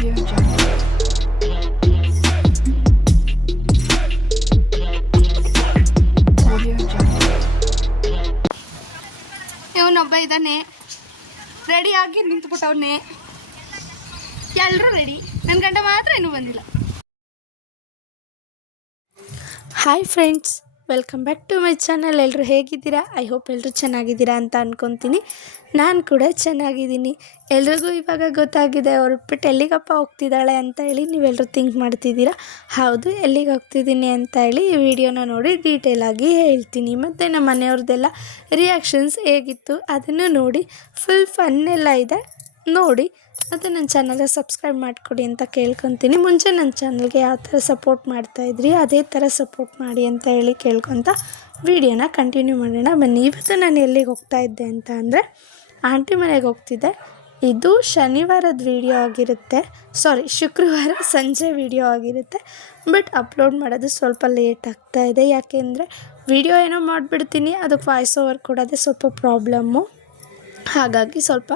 Audio Jungle. Audio Jungle. ಇವನೊಬ್ಬ ಇದ್ದಾನೆ, ರೆಡಿಯಾಗಿ ನಿಂತ್ಬಿಟ್ಟವನ್ನೇ. ಎಲ್ಲರೂ ರೆಡಿ, ನನ್ನ ಗಂಡ ಮಾತ್ರ ಇನ್ನೂ ಬಂದಿಲ್ಲ. Hi friends, welcome back to my channel. ಎಲ್ಲರೂ ಹೇಗಿದ್ದೀರಾ? ಐ ಹೋಪ್ ಎಲ್ಲರೂ ಚೆನ್ನಾಗಿದ್ದೀರಾ ಅಂತ ಅಂದ್ಕೊತೀನಿ. ನಾನು ಕೂಡ ಚೆನ್ನಾಗಿದ್ದೀನಿ. ಎಲ್ರಿಗೂ ಇವಾಗ ಗೊತ್ತಾಗಿದೆ ಹೊರಟ್ಬಿಟ್ಟು ಎಲ್ಲಿಗಪ್ಪ ಹೋಗ್ತಿದ್ದಾಳೆ ಅಂತ ಹೇಳಿ ನೀವೆಲ್ಲರೂ ಥಿಂಕ್ ಮಾಡ್ತಿದ್ದೀರಾ. ಹೌದು, ಎಲ್ಲಿಗೆ ಹೋಗ್ತಿದ್ದೀನಿ ಅಂತ ಹೇಳಿ ಈ ವಿಡಿಯೋನ ನೋಡಿ ಡೀಟೇಲಾಗಿ ಹೇಳ್ತೀನಿ. ಮತ್ತು ನಮ್ಮ ಮನೆಯವ್ರದ್ದೆಲ್ಲ ರಿಯಾಕ್ಷನ್ಸ್ ಹೇಗಿತ್ತು ಅದನ್ನು ನೋಡಿ. ಫುಲ್ ಫನ್ನೆಲ್ಲ ಇದೆ, ನೋಡಿ. ಮತ್ತು ನನ್ನ ಚಾನಲ್ಗೆ ಸಬ್ಸ್ಕ್ರೈಬ್ ಮಾಡಿಕೊಡಿ ಅಂತ ಕೇಳ್ಕೊತೀನಿ. ಮುಂಚೆ ನನ್ನ ಚಾನಲ್ಗೆ ಯಾವ ಥರ ಸಪೋರ್ಟ್ ಮಾಡ್ತಾಯಿದ್ರಿ ಅದೇ ಥರ ಸಪೋರ್ಟ್ ಮಾಡಿ ಅಂತ ಹೇಳಿ ಕೇಳ್ಕೊತ ವಿಡಿಯೋನ ಕಂಟಿನ್ಯೂ ಮಾಡೋಣ ಬನ್ನಿ. ಇವತ್ತು ನಾನು ಎಲ್ಲಿಗೆ ಹೋಗ್ತಾಯಿದ್ದೆ ಅಂತ ಅಂದರೆ ಆಂಟಿ ಮನೆಗೆ ಹೋಗ್ತಿದ್ದೆ. ಇದು ಶನಿವಾರದ ವಿಡಿಯೋ ಆಗಿರುತ್ತೆ, ಶುಕ್ರವಾರ ಸಂಜೆ ವಿಡಿಯೋ ಆಗಿರುತ್ತೆ. ಬಟ್ ಅಪ್ಲೋಡ್ ಮಾಡೋದು ಸ್ವಲ್ಪ ಲೇಟ್ ಆಗ್ತಾಯಿದೆ, ಯಾಕೆಂದರೆ ವಿಡಿಯೋ ಏನೋ ಮಾಡಿಬಿಡ್ತೀನಿ, ಅದಕ್ಕೆ ವಾಯ್ಸ್ ಓವರ್ ಕೊಡೋದೇ ಸ್ವಲ್ಪ ಪ್ರಾಬ್ಲಮ್ಮು. ಹಾಗಾಗಿ ಸ್ವಲ್ಪ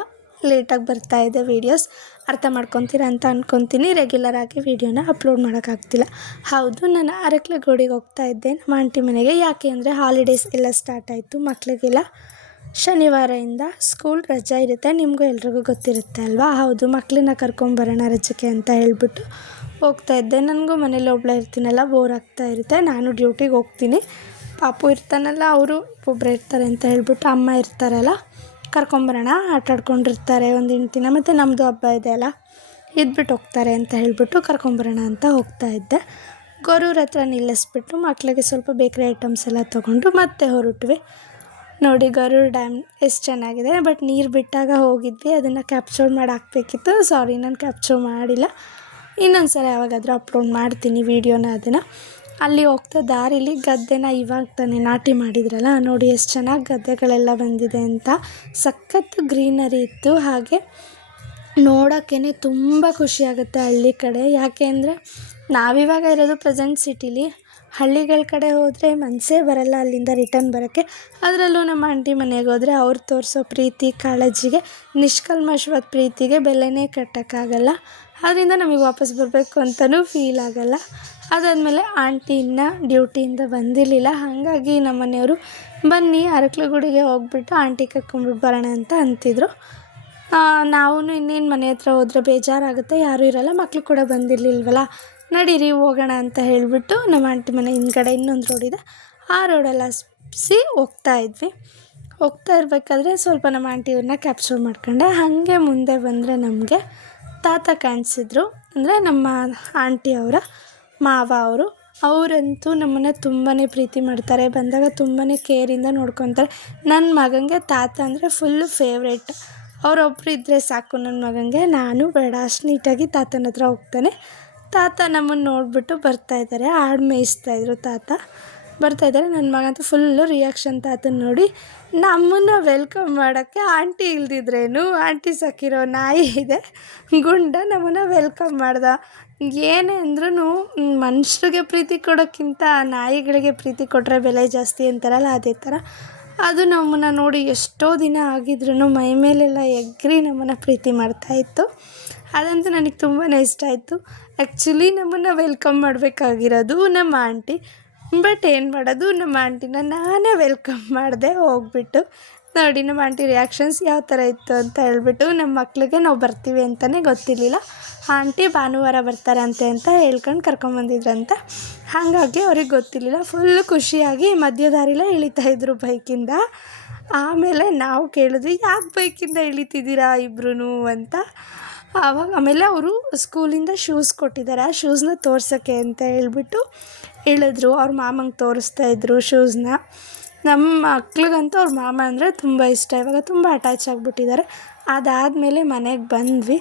ಲೇಟಾಗಿ ಬರ್ತಾಯಿದೆ ವೀಡಿಯೋಸ್, ಅರ್ಥ ಮಾಡ್ಕೊತೀರ ಅಂತ ಅಂದ್ಕೊತೀನಿ. ರೆಗ್ಯುಲರಾಗಿ ವೀಡಿಯೋನ ಅಪ್ಲೋಡ್ ಮಾಡೋಕ್ಕಾಗ್ತಿಲ್ಲ. ಹೌದು, ನಾನು ಅರಕಲಗೂಡಿಗೆ ಹೋಗ್ತಾಯಿದ್ದೆ ನಮ್ಮ ಆಂಟಿ ಮನೆಗೆ. ಯಾಕೆ ಅಂದರೆ ಹಾಲಿಡೇಸ್ ಎಲ್ಲ ಸ್ಟಾರ್ಟ್ ಆಯಿತು ಮಕ್ಕಳಿಗೆಲ್ಲ. ಶನಿವಾರದಿಂದ ಸ್ಕೂಲ್ ರಜೆ ಇರುತ್ತೆ, ನಿಮಗೂ ಎಲ್ರಿಗೂ ಗೊತ್ತಿರುತ್ತೆ ಅಲ್ವಾ. ಹೌದು, ಮಕ್ಕಳನ್ನ ಕರ್ಕೊಂಬರೋಣ ರಜಕ್ಕೆ ಅಂತ ಹೇಳ್ಬಿಟ್ಟು ಹೋಗ್ತಾಯಿದ್ದೆ. ನನಗೂ ಮನೇಲಿ ಒಬ್ಬಳೇ ಇರ್ತೀನಲ್ಲ, ಬೋರ್ ಆಗ್ತಾ ಇರುತ್ತೆ. ನಾನು ಡ್ಯೂಟಿಗೆ ಹೋಗ್ತೀನಿ, ಪಾಪು ಇರ್ತಾನಲ್ಲ, ಅವರು ಒಬ್ಬರೇ ಇರ್ತಾರೆ ಅಂತ ಹೇಳ್ಬಿಟ್ಟು ಅಮ್ಮ ಇರ್ತಾರಲ್ಲ, ಕರ್ಕೊಂಬರೋಣ, ಆಟಾಡ್ಕೊಂಡಿರ್ತಾರೆ ಒಂದು 8 ದಿನ. ಮತ್ತು ನಮ್ಮದು ಹಬ್ಬ ಇದೆ ಅಲ್ಲ, ಇದ್ಬಿಟ್ಟು ಹೋಗ್ತಾರೆ ಅಂತ ಹೇಳ್ಬಿಟ್ಟು ಕರ್ಕೊಂಬರೋಣ ಅಂತ ಹೋಗ್ತಾಯಿದ್ದೆ. ಗೊರೂರ ಹತ್ರ ನಿಲ್ಲಿಸ್ಬಿಟ್ಟು ಮಕ್ಕಳಿಗೆ ಸ್ವಲ್ಪ ಬೇಕ್ರಿ ಐಟಮ್ಸ್ ಎಲ್ಲ ತೊಗೊಂಡು ಮತ್ತೆ ಹೊರಟ್ವಿ. ನೋಡಿ, ಗೊರೂರು ಡ್ಯಾಮ್ ಎಷ್ಟು ಚೆನ್ನಾಗಿದೆ. ಬಟ್ ನೀರು ಬಿಟ್ಟಾಗ ಹೋಗಿದ್ವಿ, ಅದನ್ನು ಕ್ಯಾಪ್ಚರ್ ಮಾಡಿ ಹಾಕಬೇಕಿತ್ತು. ನಾನು ಕ್ಯಾಪ್ಚರ್ ಮಾಡಿಲ್ಲ. ಇನ್ನೊಂದು ಸಲ ಯಾವಾಗಾದರೂ ಅಪ್ಲೋಡ್ ಮಾಡ್ತೀನಿ ವೀಡಿಯೋನ. ಅದನ್ನು ಅಲ್ಲಿ ಹೋಗ್ತಾ ದಾರಿಲಿ ಗದ್ದೆನ ಇವಾಗ ತಾನೇ ನಾಟಿ ಮಾಡಿದ್ರಲ್ಲ, ನೋಡಿ ಎಷ್ಟು ಚೆನ್ನಾಗಿ ಗದ್ದೆಗಳೆಲ್ಲ ಬಂದಿದೆ ಅಂತ. ಸಖತ್ತು ಗ್ರೀನರಿ ಇತ್ತು. ಹಾಗೆ ನೋಡೋಕ್ಕೇ ತುಂಬ ಖುಷಿಯಾಗುತ್ತೆ ಹಳ್ಳಿ ಕಡೆ. ಯಾಕೆ ಅಂದರೆ ನಾವಿವಾಗ ಇರೋದು ಪ್ರೆಸೆಂಟ್ ಸಿಟಿಲಿ, ಹಳ್ಳಿಗಳ ಕಡೆ ಹೋದರೆ ಮನಸ್ಸೇ ಬರಲ್ಲ ಅಲ್ಲಿಂದ ರಿಟರ್ನ್ ಬರೋಕ್ಕೆ. ಅದರಲ್ಲೂ ನಮ್ಮ ಆಂಟಿ ಮನೆಗೆ ಹೋದರೆ ಅವ್ರು ತೋರಿಸೋ ಪ್ರೀತಿ ಕಾಳಜಿಗೆ, ನಿಷ್ಕಲ್ಮಶವಾದ ಪ್ರೀತಿಗೆ ಬೆಲೆನೇ ಕಟ್ಟೋಕ್ಕಾಗಲ್ಲ. ಅದರಿಂದ ನಮಗೆ ವಾಪಸ್ ಬರಬೇಕು ಅಂತಲೂ ಫೀಲ್ ಆಗೋಲ್ಲ. ಅದಾದಮೇಲೆ ಆಂಟಿ ಇನ್ನೂ ಡ್ಯೂಟಿಯಿಂದ ಬಂದಿರಲಿಲ್ಲ. ಹಾಗಾಗಿ ನಮ್ಮ ಮನೆಯವರು ಬನ್ನಿ ಅರಕಲಗೂಡಿಗೆ ಹೋಗ್ಬಿಟ್ಟು ಆಂಟಿ ಕರ್ಕೊಂಡ್ಬಿಟ್ಟು ಬರೋಣ ಅಂತ ಅಂತಿದ್ರು. ನಾವು ಇನ್ನೇನು ಮನೆ ಹತ್ರ ಹೋದರೆ ಬೇಜಾರಾಗುತ್ತೆ, ಯಾರೂ ಇರೋಲ್ಲ, ಮಕ್ಕಳು ಕೂಡ ಬಂದಿರಲಿಲ್ವಲ್ಲ, ನಡೀರಿ ಹೋಗೋಣ ಅಂತ ಹೇಳಿಬಿಟ್ಟು ನಮ್ಮ ಆಂಟಿ ಮನೆ ಹಿಂದ್ಗಡೆ ಇನ್ನೊಂದು ರೋಡ್ ಇದೆ, ಆ ರೋಡೆಲ್ಲ ಹೋಗ್ತಾ ಇರಬೇಕಾದ್ರೆ ಸ್ವಲ್ಪ ನಮ್ಮ ಆಂಟಿಯವ್ರನ್ನ ಕ್ಯಾಪ್ಚರ್ ಮಾಡ್ಕೊಂಡೆ. ಹಾಗೆ ಮುಂದೆ ಬಂದರೆ ನಮಗೆ ತಾತ ಕಾಣಿಸಿದ್ರು. ಅಂದರೆ ನಮ್ಮ ಆಂಟಿಯವರ ಮಾವ ಅವರಂತೂ ನಮ್ಮನ್ನು ತುಂಬಾ ಪ್ರೀತಿ ಮಾಡ್ತಾರೆ. ಬಂದಾಗ ತುಂಬಾ ಕೇರಿಂದ ನೋಡ್ಕೊತಾರೆ. ನನ್ನ ಮಗನಿಗೆ ತಾತ ಅಂದರೆ ಫುಲ್ಲು ಫೇವ್ರೇಟ್. ಅವರೊಬ್ಬರು ಇದ್ದರೆ ಸಾಕು ನನ್ನ ಮಗನಿಗೆ. ನಾನು ಬೇಡ, ಅಷ್ಟು ನೀಟಾಗಿ ತಾತನ ಹತ್ರ ಹೋಗ್ತಾನೆ. ತಾತ ನಮ್ಮನ್ನು ನೋಡಿಬಿಟ್ಟು ಬರ್ತಾಯಿದ್ದಾರೆ, ಆಡು ಮೇಯಿಸ್ತಾಯಿದ್ರು. ತಾತ ಬರ್ತಾಯಿದ್ದಾರೆ. ನನ್ನ ಮಗಂತೂ ಫುಲ್ಲು ರಿಯಾಕ್ಷನ್ ತಾತನ ನೋಡಿ. ನಮ್ಮನ್ನು ವೆಲ್ಕಮ್ ಮಾಡೋಕ್ಕೆ ಆಂಟಿ ಇಲ್ದಿದ್ರೇನು, ಆಂಟಿ ಸಾಕಿರೋ ನಾಯಿ ಇದೆ ಗುಂಡ ನಮ್ಮನ್ನು ವೆಲ್ಕಮ್ ಮಾಡ್ದ. ಏನೇ ಅಂದ್ರೂ ಮನುಷ್ಯರಿಗೆ ಪ್ರೀತಿ ಕೊಡೋಕ್ಕಿಂತ ನಾಯಿಗಳಿಗೆ ಪ್ರೀತಿ ಕೊಟ್ಟರೆ ಬೆಲೆ ಜಾಸ್ತಿ ಅಂತಾರಲ್ಲ, ಅದೇ ಥರ ಅದು ನಮ್ಮನ್ನು ನೋಡಿ ಎಷ್ಟೋ ದಿನ ಆಗಿದ್ರೂ ಮೈ ಮೇಲೆಲ್ಲ ಎಗ್ರಿ ನಮ್ಮನ್ನು ಪ್ರೀತಿ ಮಾಡ್ತಾಯಿತ್ತು. ಅದಂತೂ ನನಗೆ ತುಂಬಾ ಇಷ್ಟ ಆಯಿತು. ಆ್ಯಕ್ಚುಲಿ ನಮ್ಮನ್ನು ವೆಲ್ಕಮ್ ಮಾಡಬೇಕಾಗಿರೋದು ನಮ್ಮ ಆಂಟಿ, ಬಟ್ ಏನು ಮಾಡೋದು, ನಮ್ಮ ಆಂಟಿನ ನಾನೇ ವೆಲ್ಕಮ್ ಮಾಡಿದೆ ಹೋಗ್ಬಿಟ್ಟು. ನೋಡಿ ನಮ್ಮ ಆಂಟಿ ರಿಯಾಕ್ಷನ್ಸ್ ಯಾವ ಥರ ಇತ್ತು ಅಂತ ಹೇಳ್ಬಿಟ್ಟು. ನಮ್ಮ ಮಕ್ಕಳಿಗೆ ನಾವು ಬರ್ತೀವಿ ಅಂತಲೇ ಗೊತ್ತಿರಲಿಲ್ಲ. ಆಂಟಿ ಭಾನುವಾರ ಬರ್ತಾರಂತೆ ಅಂತ ಹೇಳ್ಕೊಂಡು ಕರ್ಕೊಂಬಂದಿದ್ರಂತ. ಹಾಗಾಗಿ ಅವ್ರಿಗೆ ಗೊತ್ತಿರಲಿಲ್ಲ. ಫುಲ್ಲು ಖುಷಿಯಾಗಿ ಮಧ್ಯ ದಾರಿಲೇ ಇಳಿತಾಯಿದ್ರು ಬೈಕಿಂದ. ಆಮೇಲೆ ನಾವು ಕೇಳಿದ್ವಿ, ಯಾಕೆ ಬೈಕಿಂದ ಇಳಿತಿದ್ದೀರಾ ಇಬ್ಬರೂ ಅಂತ. ಆಮೇಲೆ ಅವರು ಸ್ಕೂಲಿಂದ ಶೂಸ್ ಕೊಟ್ಟಿದ್ದಾರೆ, ಆ ಶೂಸ್ನ ತೋರ್ಸೋಕ್ಕೆ ಅಂತ ಹೇಳ್ಬಿಟ್ಟು ಹೇಳಿದ್ರು. ಅವ್ರ ಮಾಮಂಗೆ ತೋರಿಸ್ತಾಯಿದ್ರು ಶೂಸ್ನ. ನಮ್ಮ ಮಕ್ಳಿಗಂತೂ ಅವ್ರ ಮಾಮ ಅಂದರೆ ತುಂಬ ಇಷ್ಟ, ಇವಾಗ ತುಂಬ ಅಟ್ಯಾಚ್ ಆಗಿಬಿಟ್ಟಿದ್ದಾರೆ. ಅದಾದಮೇಲೆ ಮನೆಗೆ ಬಂದ್ವಿ.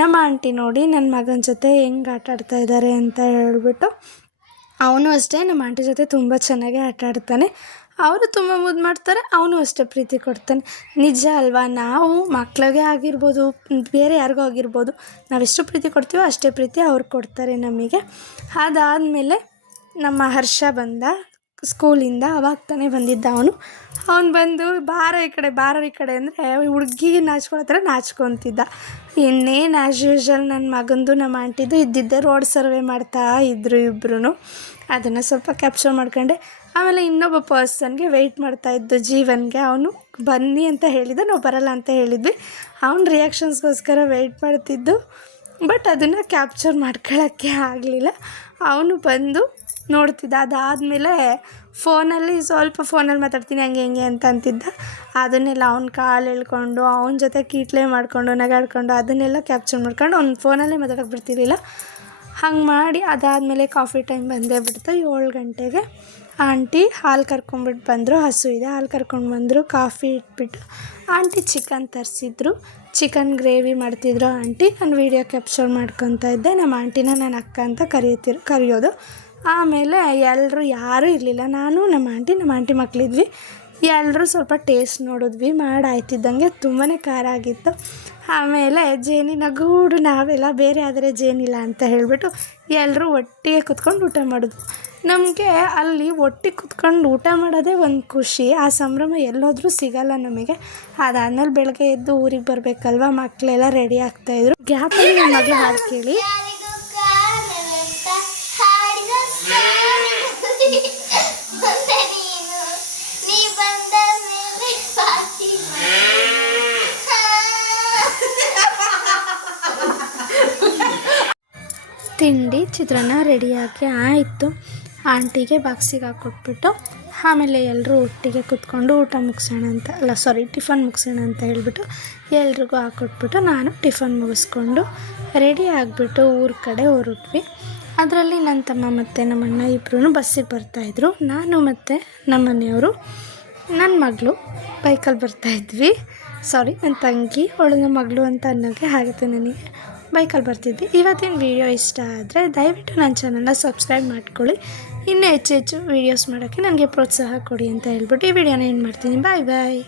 ನಮ್ಮ ಆಂಟಿ ನೋಡಿ ನನ್ನ ಮಗನ ಜೊತೆ ಹೆಂಗೆ ಆಟ ಆಡ್ತಾಯಿದ್ದಾರೆ ಅಂತ ಹೇಳ್ಬಿಟ್ಟು. ಅವನು ಅಷ್ಟೇ ನಮ್ಮ ಆಂಟಿ ಜೊತೆ ತುಂಬ ಚೆನ್ನಾಗಿ ಆಟ ಆಡ್ತಾನೆ. ಅವರು ತುಂಬ ಮುದ್ದು ಮಾಡ್ತಾರೆ, ಅವನು ಅಷ್ಟೇ ಪ್ರೀತಿ ಕೊಡ್ತಾನೆ. ನಿಜ ಅಲ್ವಾ? ನಾವು ಮಕ್ಕಳಿಗೆ ಆಗಿರ್ಬೋದು, ಬೇರೆ ಯಾರಿಗೂ ಆಗಿರ್ಬೋದು, ನಾವೆಷ್ಟು ಪ್ರೀತಿ ಕೊಡ್ತೀವೋ ಅಷ್ಟೇ ಪ್ರೀತಿ ಅವ್ರು ಕೊಡ್ತಾರೆ ನಮಗೆ. ಅದಾದಮೇಲೆ ನಮ್ಮ ಹರ್ಷ ಬಂದ ಸ್ಕೂಲಿಂದ ಅವಾಗ ತಾನೇ ಬಂದಿದ್ದ ಅವನು ಬಂದು ಬಾರೋ ಈ ಕಡೆ ಅಂದರೆ ಹುಡುಗಿಗೆ ನಾಚ್ಕೊಳ್ಳೋ ಥರ ನಾಚ್ಕೊತಿದ್ದ. ಇನ್ನೇನು ಆ್ಯಸ್ ಯೂಶ್ವಲ್ ನನ್ನ ಮಗಂದು ನಮ್ಮ ಆಂಟಿದು ಇದ್ದಿದ್ದೆ ರೋಡ್ ಸರ್ವೆ ಮಾಡ್ತಾ ಇದ್ದರು ಇಬ್ಬರೂ. ಅದನ್ನು ಸ್ವಲ್ಪ ಕ್ಯಾಪ್ಚರ್ ಮಾಡ್ಕೊಂಡೆ. ಆಮೇಲೆ ಇನ್ನೊಬ್ಬ ಪರ್ಸನ್ಗೆ ವೆಯ್ಟ್ ಮಾಡ್ತಾಯಿದ್ದು ಜೀವನ್ಗೆ. ಅವನು ಬನ್ನಿ ಅಂತ ಹೇಳಿದ, ನಾವು ಬರಲ್ಲ ಅಂತ ಹೇಳಿದ್ವಿ. ಅವ್ನ ರಿಯಾಕ್ಷನ್ಸ್ಗೋಸ್ಕರ ವೆಯ್ಟ್ ಮಾಡ್ತಿದ್ದು, ಬಟ್ ಅದನ್ನು ಕ್ಯಾಪ್ಚರ್ ಮಾಡ್ಕೊಳ್ಳೋಕ್ಕೆ ಆಗಲಿಲ್ಲ. ಅವನು ಬಂದು ನೋಡ್ತಿದ್ದ. ಅದಾದಮೇಲೆ ಫೋನಲ್ಲಿ ಮಾತಾಡ್ತೀನಿ ಹಂಗೆ ಅಂತ ಅಂತಿದ್ದ. ಅದನ್ನೆಲ್ಲ ಅವ್ನ ಕಾಲು ಎಳ್ಕೊಂಡು ಅವನ ಜೊತೆ ಕೀಟ್ಲೆ ಮಾಡಿಕೊಂಡು ನಗಾಡ್ಕೊಂಡು ಅದನ್ನೆಲ್ಲ ಕ್ಯಾಪ್ಚರ್ ಮಾಡ್ಕೊಂಡು ಅವ್ನು ಫೋನಲ್ಲೇ ಮಾತಾಡೋಕ್ಕೆ ಬಿಡ್ತಿರ್ಲಿಲ್ಲ. ಹಂಗೆ ಮಾಡಿ ಅದಾದಮೇಲೆ ಕಾಫಿ ಟೈಮ್ ಬಂದೇ ಬಿಡ್ತು. 7 ಗಂಟೆಗೆ ಆಂಟಿ ಹಾಲು ಕರ್ಕೊಂಬಿಟ್ಟು ಬಂದರು. ಹಸು ಇದೆ, ಹಾಲು ಕರ್ಕೊಂಡು ಬಂದರು. ಕಾಫಿ ಇಟ್ಬಿಟ್ಟು ಆಂಟಿ ಚಿಕನ್ ತರಿಸಿದ್ರು. ಚಿಕನ್ ಗ್ರೇವಿ ಮಾಡ್ತಿದ್ರು ಆಂಟಿ. ನಾನು ವೀಡಿಯೋ ಕ್ಯಾಪ್ಚರ್ ಮಾಡ್ಕೊತಾ ಇದ್ದೆ. ನಮ್ಮ ಆಂಟಿನ ನನ್ನ ಅಕ್ಕ ಅಂತ ಕರೆಯೋದು. ಆಮೇಲೆ ಎಲ್ಲರೂ ಯಾರೂ ಇರಲಿಲ್ಲ. ನಾನು ನಮ್ಮ ಆಂಟಿ ಮಕ್ಕಳಿದ್ವಿ. ಎಲ್ಲರೂ ಸ್ವಲ್ಪ ಟೇಸ್ಟ್ ನೋಡಿದ್ವಿ. ಮಾಡಾಯ್ತಿದ್ದಂಗೆ ತುಂಬಾ ಖಾರ ಆಗಿತ್ತು. ಆಮೇಲೆ ಜೇನಿನ ಗೂಡು ನಾವೆಲ್ಲ ಬೇರೆ ಆದರೆ ಜೇನಿಲ್ಲ ಅಂತ ಹೇಳಿಬಿಟ್ಟು ಎಲ್ಲರೂ ಒಟ್ಟಿಗೆ ಕುತ್ಕೊಂಡು ಊಟ ಮಾಡಿದ್ವು. ನಮಗೆ ಅಲ್ಲಿ ಒಟ್ಟಿಗೆ ಕುತ್ಕೊಂಡು ಊಟ ಮಾಡೋದೇ ಒಂದು ಖುಷಿ. ಆ ಸಂಭ್ರಮ ಎಲ್ಲೋದ್ರೂ ಸಿಗಲ್ಲ ನಮಗೆ. ಅದಾದ್ಮೇಲೆ ಬೆಳಗ್ಗೆ ಎದ್ದು ಊರಿಗೆ ಬರಬೇಕಲ್ವ, ಮಕ್ಕಳೆಲ್ಲ ರೆಡಿ ಆಗ್ತಾಯಿದ್ರು. ಗ್ಯಾಪಲ್ಲಿ ನನ್ನ ಮಗಳು ಹಾಡು ಕೇಳಿ. ತಿಂಡಿ ಚಿತ್ರಾನ್ನ ರೆಡಿಯಾಗಿ ಆಯಿತು. ಆಂಟಿಗೆ ಬಾಕ್ಸಿಗೆ ಹಾಕ್ಕೊಟ್ಬಿಟ್ಟು ಆಮೇಲೆ ಎಲ್ಲರೂ ಒಟ್ಟಿಗೆ ಕೂತ್ಕೊಂಡು ಟಿಫನ್ ಮುಗಿಸೋಣ ಅಂತ ಹೇಳಿಬಿಟ್ಟು ಎಲ್ರಿಗೂ ಹಾಕ್ಕೊಟ್ಬಿಟ್ಟು ನಾನು ಟಿಫನ್ ಮುಗಿಸ್ಕೊಂಡು ರೆಡಿ ಆಗಿಬಿಟ್ಟು ಊರ ಕಡೆ ಹೊರಟ್ವಿ. ಅದರಲ್ಲಿ ನನ್ನ ತಮ್ಮ ಮತ್ತು ನಮ್ಮ ಅಣ್ಣ ಇಬ್ಬರೂ ಬಸ್ಸಿಗೆ ಬರ್ತಾಯಿದ್ರು. ನಾನು ಮತ್ತು ನಮ್ಮ ಮನೆಯವರು, ನನ್ನ ಮಗಳು ಬೈಕಲ್ಲಿ ಬರ್ತಾಯಿದ್ವಿ. ನನ್ನ ತಂಗಿ ಅವಳ ಮಗಳು ಅಂತ ಅನ್ನೋಕ್ಕೆ ಆಗುತ್ತೆ ನನಗೆ. ಬೈಕಲ್ಲಿ ಬರ್ತಿದ್ವಿ. ಇವತ್ತಿನ ವೀಡಿಯೋ ಇಷ್ಟ ಆದರೆ ದಯವಿಟ್ಟು ನನ್ನ ಚಾನಲ್ನ ಸಬ್ಸ್ಕ್ರೈಬ್ ಮಾಡ್ಕೊಳ್ಳಿ. ಇನ್ನೂ ಹೆಚ್ಚು ವೀಡಿಯೋಸ್ ಮಾಡೋಕ್ಕೆ ನನಗೆ ಪ್ರೋತ್ಸಾಹ ಕೊಡಿ ಅಂತ ಹೇಳ್ಬಿಟ್ಟು ಈ ವಿಡಿಯೋನ ಏನು ಮಾಡ್ತೀನಿ. ಬಾಯ್.